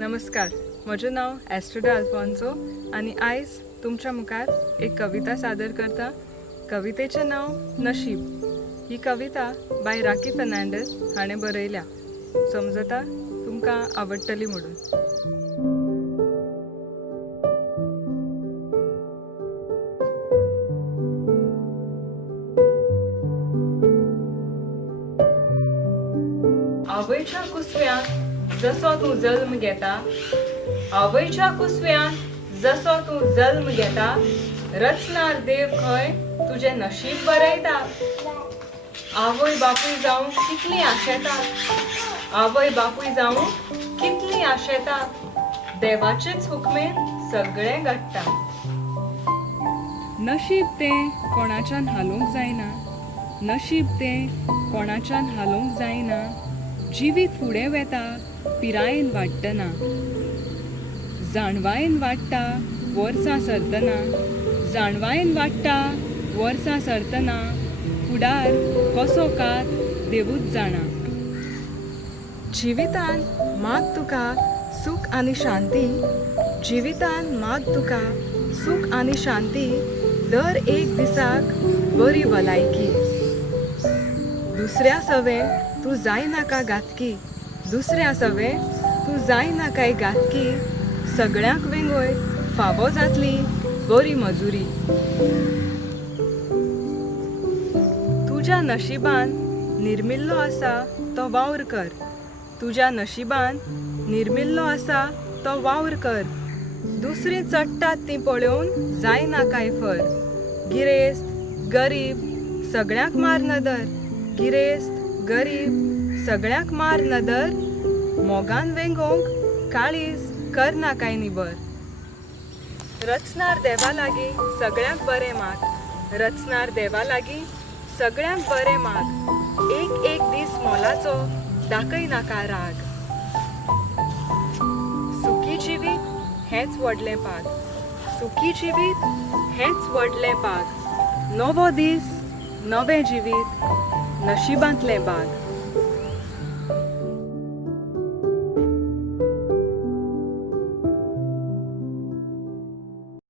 नमस्कार, म्हजें नांव एस्ट्रेडा आल्फॉन्सो आनी आयज तुमच्या मुखार एक कविता सादर करता. कवितेचें नांव नशीब. ही कविता बाय राखी फर्नांडीस हाणें बरयल्या. समजता तुमकां आवडटली म्हणून. आवयच्या कुसव्यान जसो तूं जल्म घेता, आवयच्या कुसव्यान जसो तूं जल्म घेता, रचणार देव खंय तुजें नशीब बरयता. आवय बापूय जावं कितली आशेता, आवय बापूय जावं कितली आशेता, देवाचेच हुकमेन सगळें घडटा. नशीब तें कोणाच्यान हालोवंक जायना, नशीब तें कोणाच्यान हालोवंक जायना. जिवीत फुडें वेता पिरायेन वाडटना, जाणवायेन वाडटा वर्सां सरतना, जाणवायेन वाडटा वर्सां सरतना. फुडार कसो कात देवूच जाणा. जिवितान माग तुका सूख आनी शांती, जिवितान माग तुका सूख आनी शांती. दर एक दिसाक बरी भलायकी, दुसऱ्या सवे तूं जायनाका घातकी, दुसऱ्या सवे तूं जायनाकाय घातकी. सगळ्यांक वेंगोय फावो जातली बरी मजुरी. तुज्या नशिबान निर्मिल्लो आसा तो वावर कर, तुज्या नशिबान निर्मिल्लो आसा तो वावर कर. दुसरीं चडटात तीं पळोवन जायना काय फर. गिरेस्त गरीब सगळ्यांक मार नदर, गिरेस्त गरीब सगळ्यांक मार नदर. मोगान वेंगोंक काळीज करना काय निबर. रचणार देवा लागीं सगळ्यांक बरें माग, रचणार देवा लागीं सगळ्यांक बरें माग. एक एक दीस मोलाचो दाखय नाका राग. सुखी जिवीत हेंच व्हडलें पाग, सुखी जिवीत हेंच व्हडलें पाग. नवो दीस नवें जिवीत नशिबांतलें बाग.